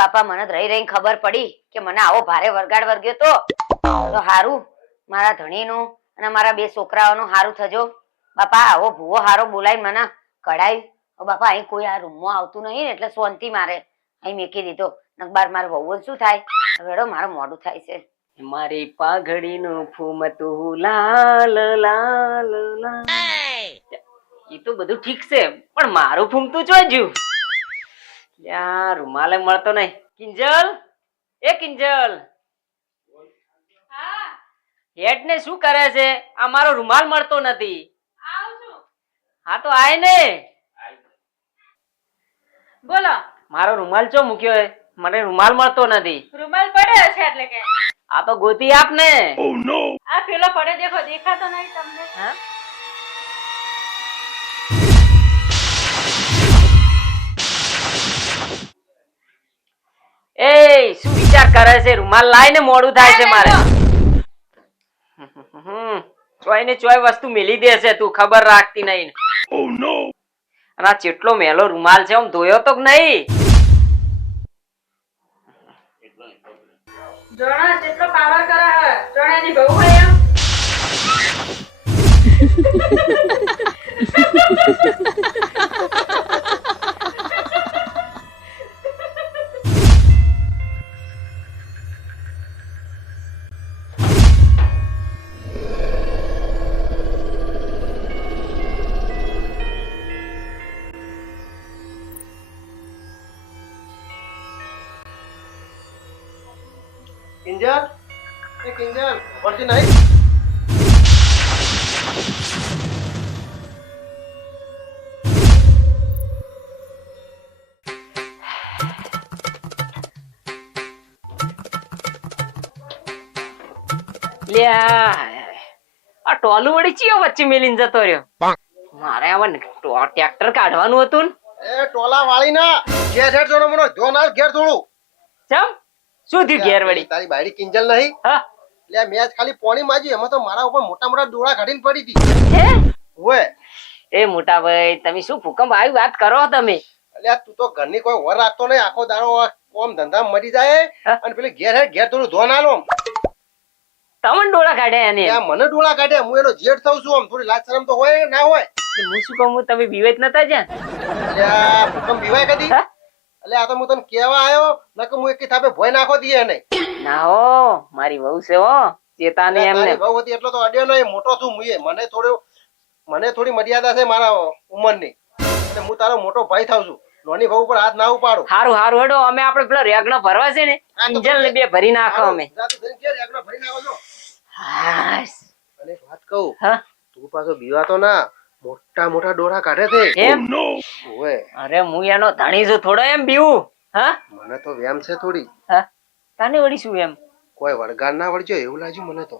બાપા મને રહી રહીને ખબર પડી કે મને આવો ભારે વરગાડ વર્ગ્યો તો. તો હારું મારા ધણીનું અને મારા બે છોકરાઓનું હારું થજો. બાપા આવો ભૂવો હારો બોલાય મને. કઢાય. બાપા અહીં કોઈ આ રૂમમાં આવતું નહીં ને એટલે શાંતિ મારે. અહીં મેકી દીધો. નકબાર મારે વહુ શું થાય? વેડો મારું મોડું થાય છે. મારી પાઘડીનું ફૂમતું લાલ લાલ લાલ. એ તો બધું ઠીક છે પણ મારું ફૂમતું જોઈજુ યા રૂમાલે મળતો નહીં. કિંજલ? એ કિંજલ. હેડ ને શું કરે છે? આ મારો રૂમાલ મળતો નથી. હા તો આય ને. બોલો. મારો રૂમાલ ચો મૂક્યો હે? મને રૂમાલ મળતો નથી. રૂમાલ પડ્યો છે એટલે કે. આ તો ગોતી આપ ને આ પેલો પડે દેખો દેખાતો નહીં તમને. હા? એ શું વિચાર કરે છે? રૂમાલ લાઈને મોડું થાય છે મારે. ચોય ને ચોય વસ્તુ મેલી દે છે તું ખબર રાખતી નહીં. અને આ ચેટલો મેલો રૂમાલ છે આમ ધોયો તો કે નહીં? જોણા જેટલો પાવર કરે હે? જોણા ની બહુ હોય એમ. પડતી નહીં લ્યા આ ટોલું વળી ચિયો વચ્ચે મેલીને જતો રહ્યો મારે હવે ટ્રેક્ટર કાઢવાનું હતું ને એ ટોલા વાળી ના ઘેર ઘેર જોનો મનો ધોનાર ઘેર થોડું ચમ શું થયું ઘેર નહીં એટલે મેં ખાલી પોણી માજી એમાં તો મારા ઉપર મોટા મોટા ડોળા કાઢીને પડી હતી હે? ઓય. એ મોટા ભાઈ તમે શું ભૂકંપ આવી વાત કરો તમે? એટલે તું તો ઘરની કોઈ વર રાખતો નહીં. આખો દાડો કોમ ધંધા મરી જાય. અને પેલી ઘેર ઘેર થોડું ધોન આલો. તમને ડોળા કાઢ્યા એને? મને ડોળા કાઢે. હું એનો જેઠ થઉં છું આમ. થોડી લાજ શરમ તો હોય ના હોય? હું શું કહું? તમે વિવેક નતા જ્યાં? ભૂકંપ બીવાય કદી? એટલે આ તો હું તને કેવા આવ્યો નકર હું એક થાપે ભોય નાખો દઈએ એને. ના હો મારી વહુ છે હો ચેતાને એમને. વહુ હતી એટલો તો અડ્યો નહીં મોટો છું મુએ. મને થોડો મને થોડી મર્યાદા છે મારા ઉંમરની. એટલે હું તારો મોટો ભાઈ થાઉં છું. નોની વહુ પર હાથ ના ઉપાડો. હારું હારું હેડો અમે આપણે પેલો રેગનો ભરવા છે ને હા, ને બે ભરી નાખો અમે. તું એકલો ભરી નાખો છો. અને વાત કહું હા? તું પાછો બીવાતો ના મોટા મોટા ડોરા કાઢે છે. એમ? ઓએ અરે હું એનો ધણી છું થોડો એમ બીવું હા? મને તો વ્યામ છે થોડી. હા? તને વળી શું એમ. કોઈ વળગાડ ના વળજો એવું લાગ્યું મને તો.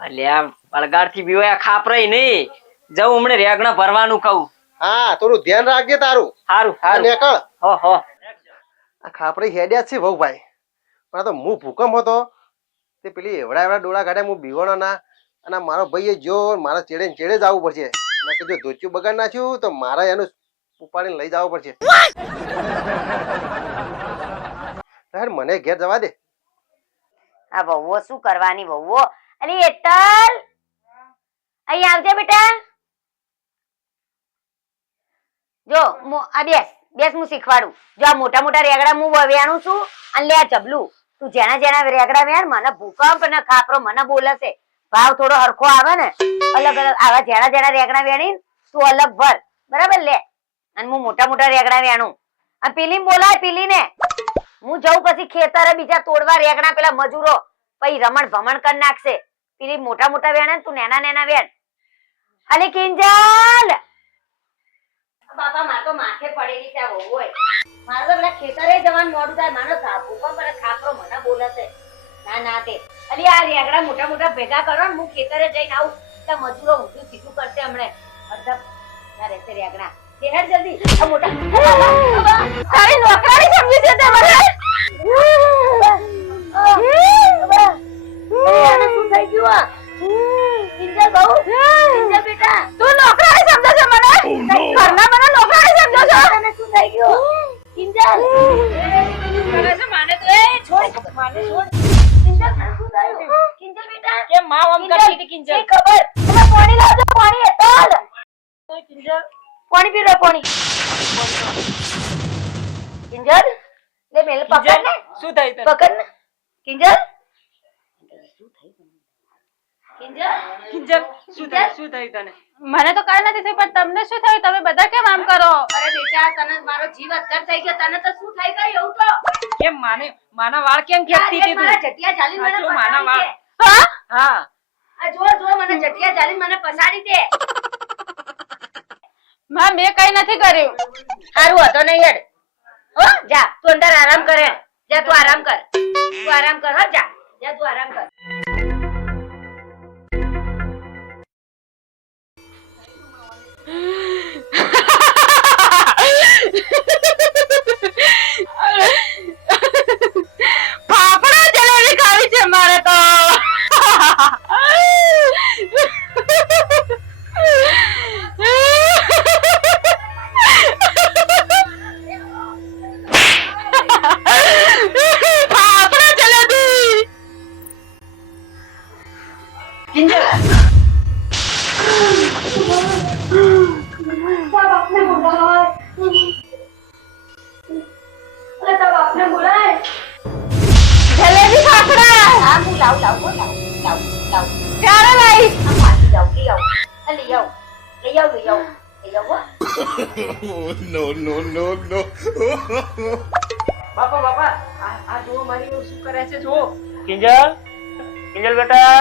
અલ્યા બળગાડથી બીવાયા ખાપરાય નહીં. જવું હમણે રેગણા ભરવાનું કહું. હા થોડું ધ્યાન રાખજે તારું. સારું સારું નેકળ. હો હો. આ ખાપરી હેડ્યા છે વહુ ભાઈ પણ તો હું ભૂકંપ હતો. તે પેલી એવડા એવડા ડોળા કાઢ્યા હું બીવાણો ના. અને મારો ભાઈએ જો મારા ચેડે ને ચેડે જ આવવું પડશે. મેં કીધું જો ધોચ્યું બગાડ નાખ્યું તો મારે એનું ઉપાડીને લઈ જવું પડશે. તાર મને ઘેર જવા દે. આ વહુઓ શું કરવાની વહુઓ? અલી એતલ અહીં આવજે બેટા. જો આ બેસ બેસ હું શીખવાડું. જો, આ મોટા મોટા રેગડા હું વેણું છું, અને લે જબલું. તું જેના જેના રેગડા વેણ મને ભૂકંપ ને ખાપરો, મને બોલશે. ભાવ થોડો હરખો આવે ને, અલગ અલગ, આવા જેના જેના રેગડા વેણી તું અલગ ભર. બરાબર લે. અને હું મોટા મોટા રેગડા વેણું આ પીલી બોલાય પીલી ને હું જઉં પછી ખેતરે બીજા તોડવા રેગણા પેલા મજૂરો. પછી રમણ ભમણ કરી નાખશે. પેલી મોટા મોટા વેણ તું નેના નેના વેણ. અલી કિંજલ! બાપા માર તો માથે પડેલી છે વહુ હોય. મારે તો પેલા ખેતરે જવાનું મોડું થાય. મારો સાપુ પણ પેલા ખાપરો મને બોલે ના ના તે. અલી આ રેગડા મોટા મોટા ભેગા કરો ને હું ખેતરે જઈને આવું. ત્યાં મજૂરો ઊંધું સીધું કરશે હમણે. અડધા ના રહેશે રેગડા જલ્દી. આ મોટા તારી નોકરાણી કિંજલ? લે મેલ પકડ ને શું થાય તને? પકડ ને કિંજલ? કિંજલ? કિંજલ શું થાય શું થાય તને? મને તો કઈ નથી થયું પણ તમને શું થયું? તમે બધા કેમ આમ કરો? અરે બેટા તને મારો જીવ અત્યાર થઈ ગયો. તને તો શું થઈ ગયું એવું તો કેમ માને માના વાળ કેમ ખેંચતી હતી તું? જટિયા ચાલી મને માના વાળ. હા? હા. આ જો જો મને જટિયા જાલી મને પસાડી દે. માં, મેં કઈ નથી કર્યું. સારું હતો નહીં હેડ. હો, જા, તું અંદર આરામ કરે જા, તું આરામ કર. તું આરામ કર, હો, જા. જા, તું આરામ કર. ફાફડા લાવ હો, લાવ લાવ લાવ ક્યારે લાઈ લાવ લઈ આવ લઈ આવ લઈ આવ લઈ આવ લઈ આવ no, no, no, no. બાપા બાપા આ આ જો મારી શું કરે છે જો કિંજલ? કિંજલ બેટા?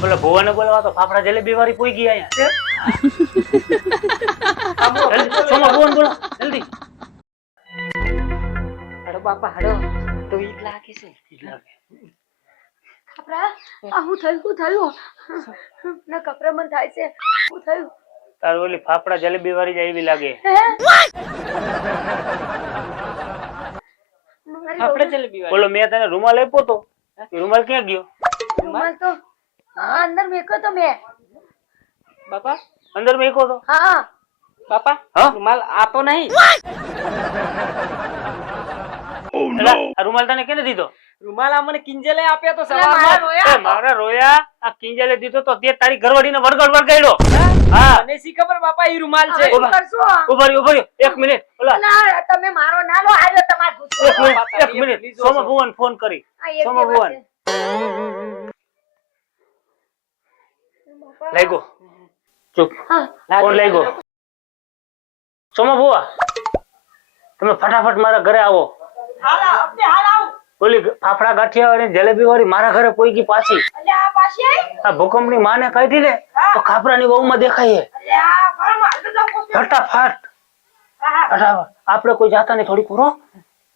બોલો ભુવાને બોલાવા તો ફાફડા જલેબી વાળી પોઈ ગઈ અહીંયા. સોમા ભુવન બોલો છે? કપરા? આ હું થયું? હું થયું? ના કપરા મન થાય છે. હું થયું? તાર ઓલી ફાફડા જલેબી વાળી જ એવી લાગે. હે? મારી આપણે વહુ- જલેબી વાળી. બોલો મેં તને રૂમાલ આપ્યો તો? રૂમાલ ક્યાં ગયો? રૂમાલ તો હા અંદર મેકો તો મેં. બાપા? અંદર મેકો તો? હા. બાપા હા? રૂમાલ આપો નહીં. રૂમાલ તને કેને દીધો? રૂમાલ આ મને કિંજલે આપ્યો તો સવારમાં રોયા એ મારા રોયા આ કિંજલે દીધો તો તે તારી ઘરવાળીને વરગડ વળગાડ્યો હા? મને શી ખબર બાપા ઈ રૂમાલ છે? શું કરશું? ઊભા રહ્યો એક મિનિટ. ઓલા ના તમે મારો ના લો આજો તમાર ગુસ્સો એક મિનિટ એક મિનિટ. સોમા. ભુવન ફોન કરી. સોમા ભુવન. લઈ ગો ચૂપ. ફોન લઈ ગો સોમા ભુવા તમે ફટાફટ મારા ઘરે આવો. ઓલી ફાફડા ગાંઠિયા વાળી જલેબી વાળી મારા ઘરે કોઈ ગઈ પાછી. આ ભૂકંપની માને કાઢી ને તો ખાપરાની ની દેખાયમાં દેખાય ફટાફટ. આપણે કોઈ જાતા નહીં થોડીક વાર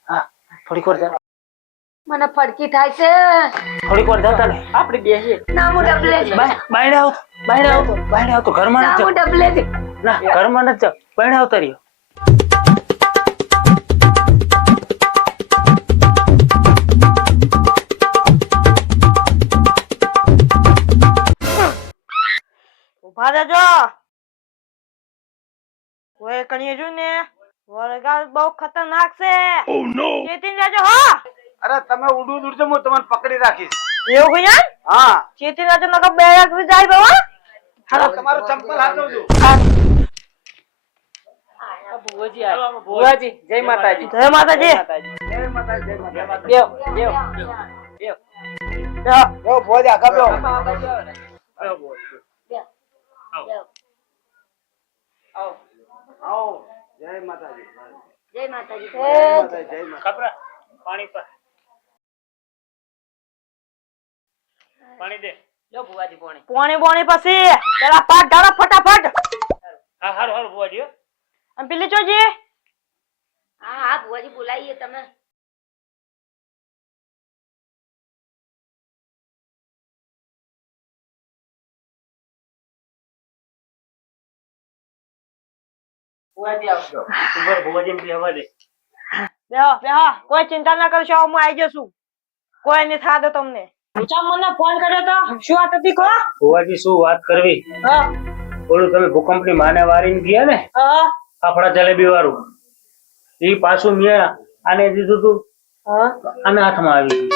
હા. થોડીક વાર જા- મને ફડકી થાય છે. થોડીક વાર જતા ને. આપણે બેસીએ ના હું ડબલે જ બાયણે આવતો બાયણે આવતો બાયણે આવતો ઘરમાં ના હું ડબલે જ. ના ઘરમાં નથી જાવ. બાયણે આવતા રહ્યો. ઊભા રહેજો ઓય કણીએ જો ને? વરગાડ બહુ ખતરનાક છે. Oh no! ચેતીને રહેજો હા. અરે તમે ઊંડું દૂર હું તમને પકડી રાખીશ. એવું કઈ હા. ચેતીને રહેજો નકર બે રાખવી જાય બાબા હાલો તમારું ચંપલ હાથવજો આ ભુવાજી. ભુવાજી જય માતાજી. જય માતાજી. જય માતાજી જય માતાજી. બેહો, બેહો, બેહો. જો ભોજ આગળ બેહો. આવો. આવો. આવો. આવો. જય માતાજી. જય માતાજી. જય માતાજી જય માતાજી. ખાપરા પાણી પર. પાણી દે. લો ભુવાજી પોણી. પોણી બોણી પછી પેલા પાટ ઢાળો ફટાફટ. હા હારું હારું ભુવાજી અને પેલી જોજી હા હા ભુવાજી બોલાવીએ તમે. બેહો બેહો. કોઈ ચિંતા ના કરશો હું આવી જશું. કોઈ નહીં થા દો તમને. પૂછા મને ફોન કર્યો તો. શું વાત હતી કો ભુવાજી શું વાત કરવી? હા. ઓલું તમે ભૂકંપની માને વારીને ગયા ને? હા. ફાફડા જલેબી વાળું એ પાછું મેં આને દીધું તું. આના હાથમાં આવી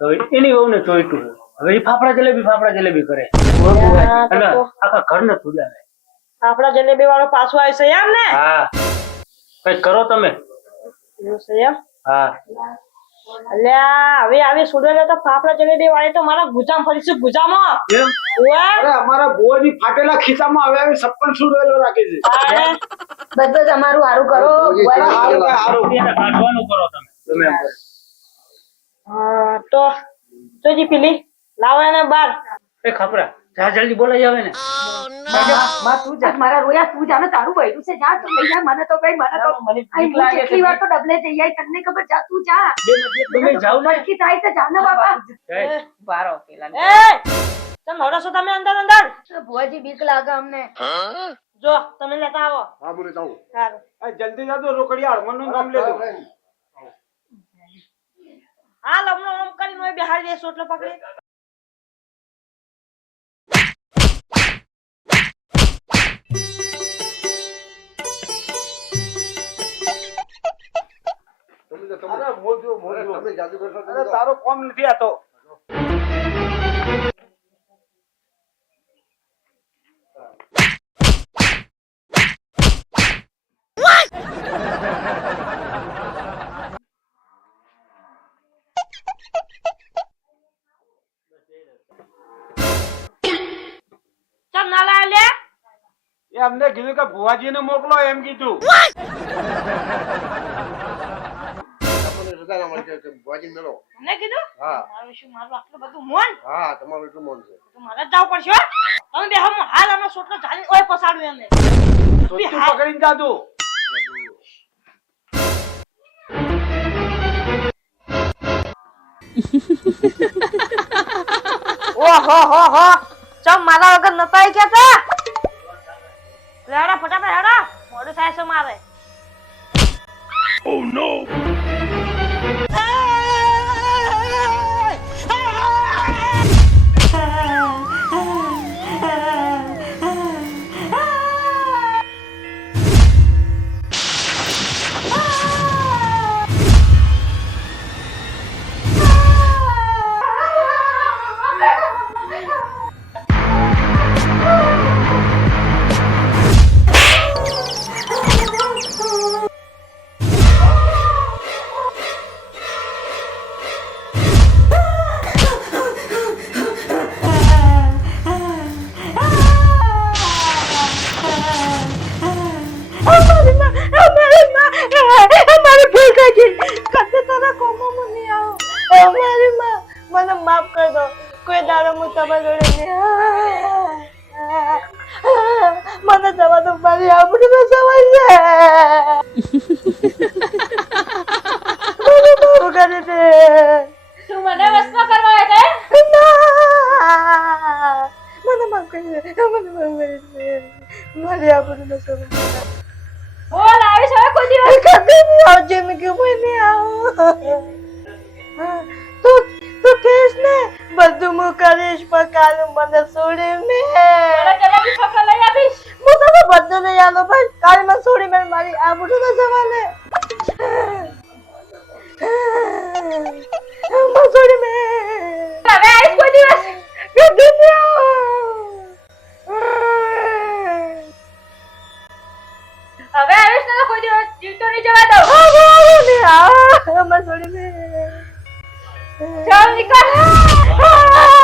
તો. એની વહુને ચોઈટું હવે એ ફાફડા જલેબી ફાફડા જલેબી કરે. આખા ઘર ને તુડ્યા આપડા જલેબી વાળો પાછો આવશે એમ ને? હા. કઈ કરો તમે? એવું છે એમ? હા. અલ્યા હવે આવી સુડેલે તો ફાફડા જલેબી વાળી તો મારા ગુજામ ફરીશું ગુજામાં. એમ? ઓએ અરે અમારા બોજી ફાટેલા ખિસ્સામાં હવે સપ્પન સુડેલો રાખી છે. આને બધું તમારું સારું કરો હારું હારું. કાઢવાનું કરો તમે. હા, તો જી પેલી લાવો એને બાર એ ખપરા જા જલ્દી બોલાઈ આવે ને. માં તું જા. મારા રોયા તું જાને તારું બૈરું છે. જા તું લઈ જા મને તો કઈ મને તો મને બીક લાગે કેટલી વાર તો ડબલે જઈ આઈ તને ખબર? જા તું જા. તમે જાઓ ને. મરકી થાય તો જા ને બાપા. બારો પેલા એ તમે હરો છો તમે અંદર અંદર? ભુવાજી બીક લાગે અમને. જો તમે લેતા આવો. હા બોલે જાઉં. સારું. જલ્દી જાજો રોકડિયા હળમણનું નામ લેજો. હાલ હમણાં આમ કરીને બિહાર દેશો એટલે પકડી. તમે. તારો કોમ નથી આતો અમને કીધું કે ભુવાજી ને મોકલો એમ કીધું. કે મેળો. કીધું? હા. મારું શું મારું આટલું બધું મોન? હા તમારું એટલું મન છે. તો મારે જ જવું પડશે તમે બે હમ હાલ અમે સોટલો ચાલી ઓય પસાડું એમને. સોચી પકડીને જાજો ઓહો હો હો. ચમ મારા વગર નતા ગયા તા? લેડા ફટાફટ હેડા. મોડું થાય છે મારે. અમારી માં છોડી મેં મારી આ બુઢું તો જવાને મસોડી મે હવે આઈસ કોઈ દિવસ ગદી દો હવે આવીશ ને કોઈ દિવસ જીવતો નહીં જવા દઉં મસોડી મે ચાલ નીકળ